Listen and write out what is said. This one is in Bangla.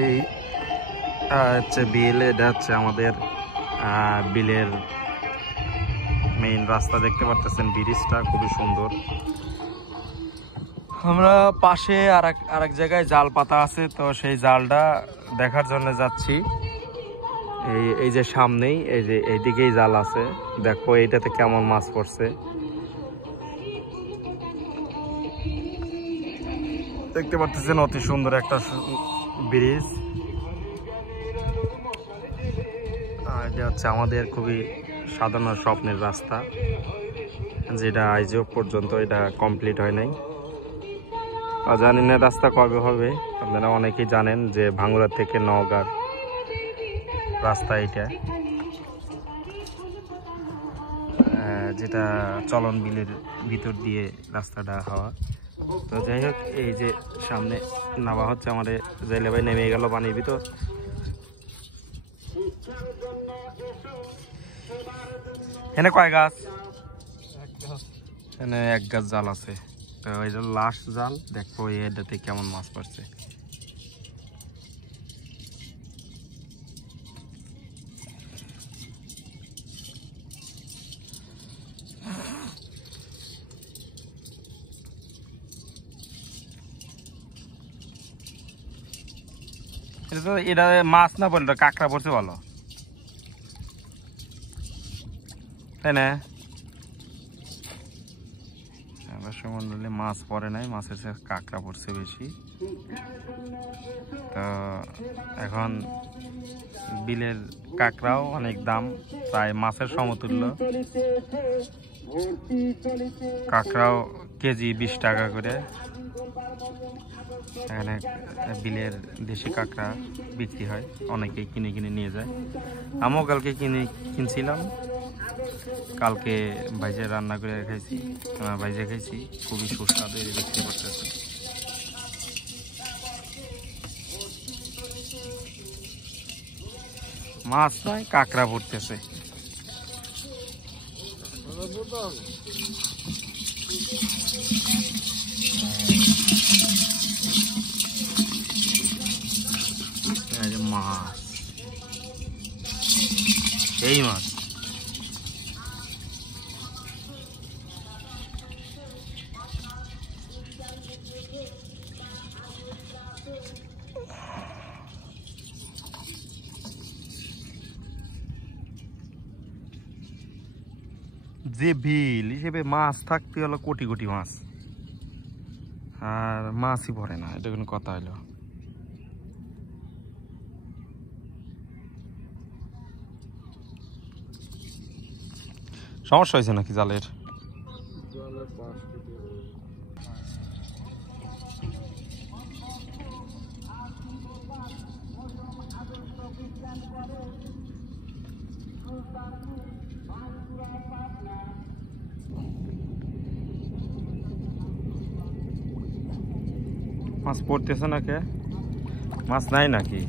এই হচ্ছে বিল, এটা হচ্ছে আমাদের বিলের মেইন রাস্তা। দেখতে পারতেছেন ব্রিজটা খুবই সুন্দর। আমরা পাশে আরেক জায়গায় জাল পাতা আছে, তো সেই জালটা দেখার জন্য যাচ্ছি। এই যে সামনেই এই যে এইদিকেই জাল আছে, দেখো এইটাতে কেমন মাছ পড়ছে। দেখতে পাচ্ছেন অতি সুন্দর একটা ব্রিজ। এটা হচ্ছে আমাদের খুবই সাধারণ স্বপ্নের রাস্তা, যেটা আজও পর্যন্ত এটা কমপ্লিট হয় নাই। জানি না রাস্তা কবে হবে। আপনারা অনেকেই জানেন যে ভাঙ্গুড়া থেকে নওগাঁর রাস্তা এটা, যেটা চলন বিলের ভিতর দিয়ে রাস্তাটা হওয়া। তো যাই হোক, এই যে সামনে নামা হচ্ছে আমাদের জেলে ভাই নেমে গেল পানির ভিতর। এনে কয় গাছ? এনে এক গাছ জাল আছে। তো এই যে লাস্ট জাল, দেখো এটাতে কেমন মাছ পড়ছে। এটা মাছ না বলতো কাঁকড়া পড়ছে ভালো, তাই না? মন্ডলে মাছ পড়ে নাই, মাছের কাঁকড়া পড়ছে বেশি। তো এখন বিলের কাঁকড়াও অনেক দাম, প্রায় মাছের সমতুল্য। কাঁকড়াও কেজি 20 টাকা করে। এখানে বিলের দেশি কাঁকড়া বিক্রি হয়, অনেকেই কিনে কিনে নিয়ে যায়। আমিও কালকে কিনছিলাম, কালকে ভাইজে রান্না করে খাইছি, ভাইজে খাইছি, খুবই সুস্বাদু। দেখতে পাচ্ছেন মাছ নয় কাঁকড়া পড়তেছে। মাছ, এই মাছ যে বিল হিসেবে মাছ থাকতে হলো কোটি কোটি মাছ, আর মাছই পড়ে না, এটা কোনো কথা হলো? সমস্যা হয়েছে নাকি জালের? মাছ পড়তেছে না কে? মাছ নাই নাকি?